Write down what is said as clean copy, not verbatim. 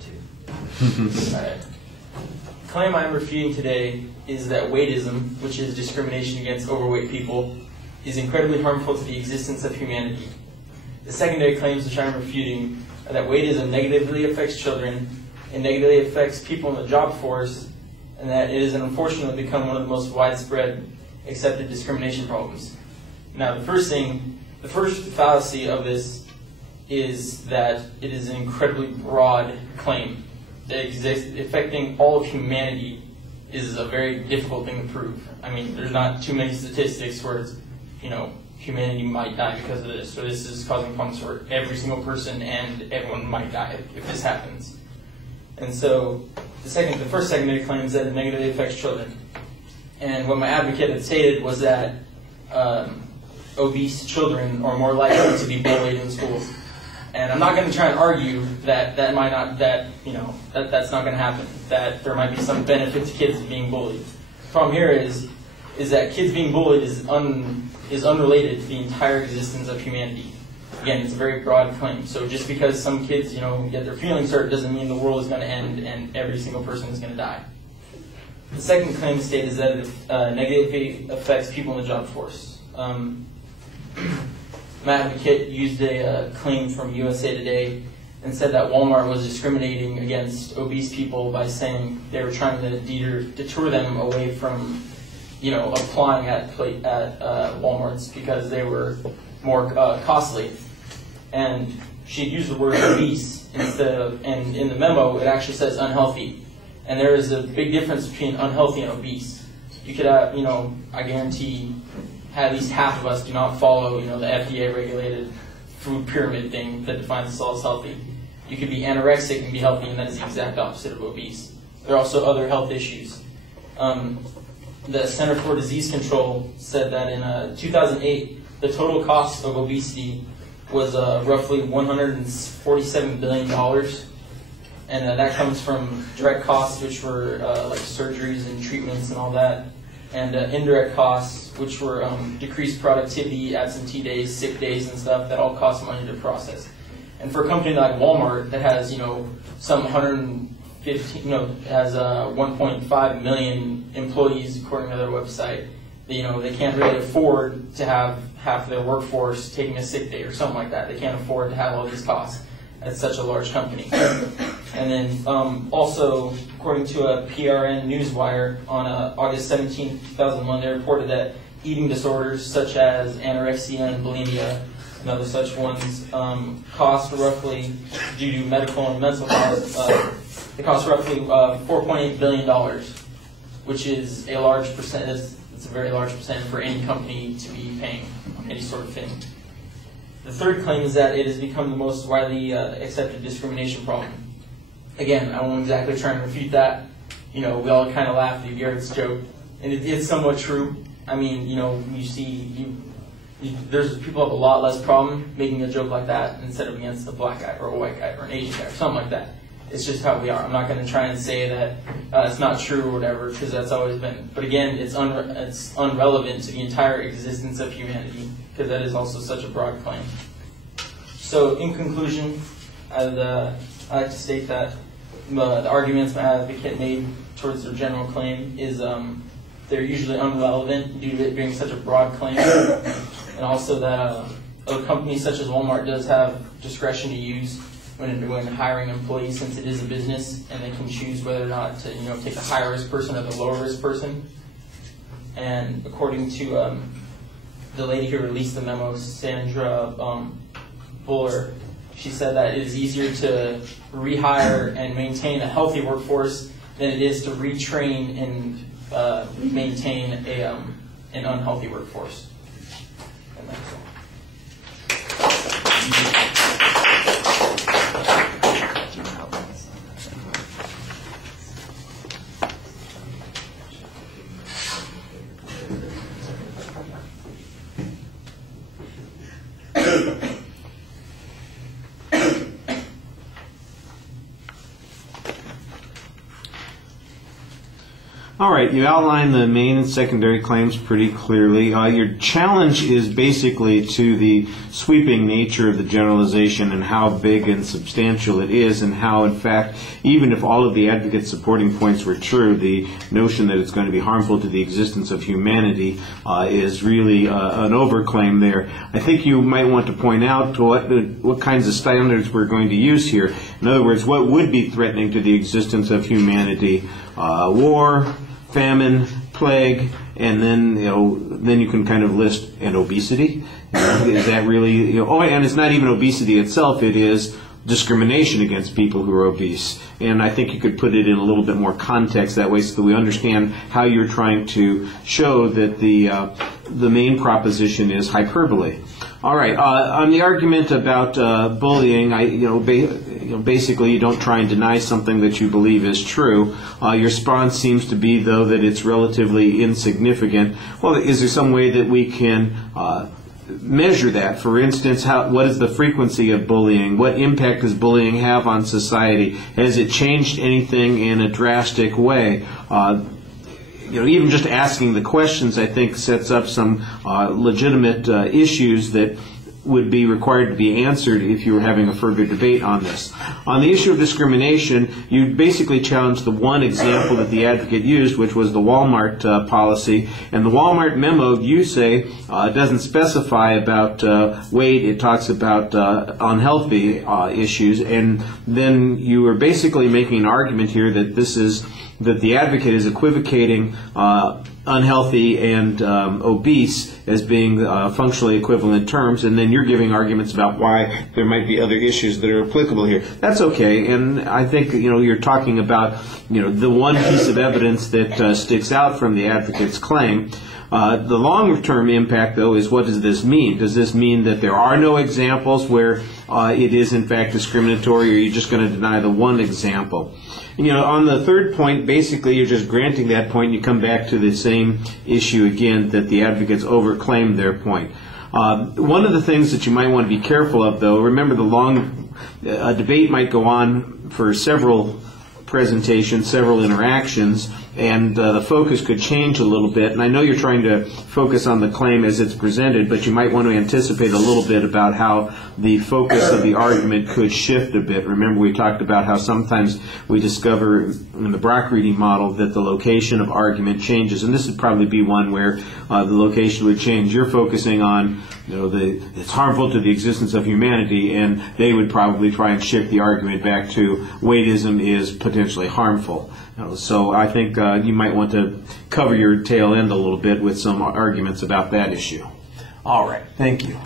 too. All right. The claim I'm refuting today is that weightism, which is discrimination against overweight people, is incredibly harmful to the existence of humanity. The secondary claims which I'm refuting are that weightism negatively affects children, it negatively affects people in the job force, and that it has unfortunately become one of the most widespread accepted discrimination problems. Now, the first fallacy of this is that it is an incredibly broad claim that exists, affecting all of humanity is a very difficult thing to prove. I mean, there's not too many statistics where it's, humanity might die because of this, or this is causing problems for every single person and everyone might die if this happens. And so the first secondary claim is that it negatively affects children. And what my advocate had stated was that obese children are more likely to be bullied in schools. And I'm not going to try and argue that that's not going to happen, that there might be some benefit to kids being bullied. The problem here is that kids being bullied is unrelated to the entire existence of humanity. Again, it's a very broad claim. So just because some kids, get their feelings hurt doesn't mean the world is going to end and every single person is going to die. The second claim stated is that it negatively affects people in the job force. My advocate used a claim from USA Today and said that Walmart was discriminating against obese people by saying they were trying to deter them away from, applying at Walmarts because they were more costly. And she used the word obese instead of, and in the memo it actually says unhealthy. And there is a big difference between unhealthy and obese. You could have, I guarantee at least half of us do not follow, the FDA-regulated food pyramid thing that defines us all as healthy. You could be anorexic and be healthy, and that is the exact opposite of obese. There are also other health issues. The Center for Disease Control said that in 2008, the total cost of obesity was roughly $147 billion. And that comes from direct costs, which were like surgeries and treatments and all that, and indirect costs, which were decreased productivity, absentee days, sick days, and stuff. That all cost money to process. And for a company like Walmart that has, some 1.5 million employees, according to their website, they can't really afford to have half their workforce taking a sick day or something like that. They can't afford to have all these costs at such a large company. And then also, according to a PRN newswire on August 17, 2001, they reported that eating disorders such as anorexia and bulimia and other such ones cost roughly, due to medical and mental health, they cost roughly $4.8 billion, which is a large percentage. It's a very large percentage for any company to be paying on any sort of thing. The third claim is that it has become the most widely accepted discrimination problem. Again, I won't exactly try and refute that. We all kind of laughed at Garrett's joke, and it's somewhat true. I mean, you see, there's people have a lot less problem making a joke like that instead of against a black guy or a white guy or an Asian guy or something like that. It's just how we are. I'm not going to try and say that it's not true or whatever, because that's always been. But again, it's unrelevant to the entire existence of humanity, because that is also such a broad claim. So, in conclusion, I'd like to state that the arguments my advocate made towards their general claim is they're usually irrelevant due to it being such a broad claim, and also that a company such as Walmart does have discretion to use when hiring employees, since it is a business, and they can choose whether or not to take the higher risk person or the lower risk person. And according to the lady who released the memo, Sandra Buller, she said that it is easier to rehire and maintain a healthy workforce than it is to retrain and maintain an unhealthy workforce. And that's all. All right, you outlined the main and secondary claims pretty clearly. Your challenge is basically to the sweeping nature of the generalization and how big and substantial it is, and how, in fact, even if all of the advocate's supporting points were true, the notion that it's going to be harmful to the existence of humanity is really an overclaim there. I think you might want to point out what kinds of standards we're going to use here. In other words, what would be threatening to the existence of humanity? War, famine, plague, and then then you can kind of list and obesity. Is that really? Oh, and it's not even obesity itself; it is discrimination against people who are obese. And I think you could put it in a little bit more context that way, so that we understand how you're trying to show that the main proposition is hyperbole. All right. On the argument about bullying, basically you don't try and deny something that you believe is true. Your response seems to be, though, that it's relatively insignificant. Well, is there some way that we can measure that? For instance, what is the frequency of bullying? What impact does bullying have on society? Has it changed anything in a drastic way? Even just asking the questions, I think, sets up some legitimate issues that would be required to be answered if you were having a further debate on this. On the issue of discrimination, you basically challenged the one example that the advocate used, which was the Walmart policy. And the Walmart memo, you say, doesn't specify about weight. It talks about unhealthy issues. And then you are basically making an argument here that that the advocate is equivocating unhealthy and obese as being functionally equivalent terms, and then you're giving arguments about why there might be other issues that are applicable here. That's okay, and I think you're talking about the one piece of evidence that sticks out from the advocate's claim. The longer-term impact, though, is what does this mean? Does this mean that there are no examples where it is in fact discriminatory, or are you just going to deny the one example? On the third point, basically you're just granting that point. You come back to the same issue again, that the advocates overclaimed their point. One of the things that you might want to be careful of, though, remember a debate might go on for several presentations, several interactions, and the focus could change a little bit. And I know you're trying to focus on the claim as it's presented, but you might want to anticipate a little bit about how the focus of the argument could shift a bit. Remember, we talked about how sometimes we discover in the Brock-Reedy model that the location of argument changes, and this would probably be one where the location would change. You're focusing on it's harmful to the existence of humanity, and they would probably try and shift the argument back to weightism is potentially harmful. So I think you might want to cover your tail end a little bit with some arguments about that issue. All right. Thank you.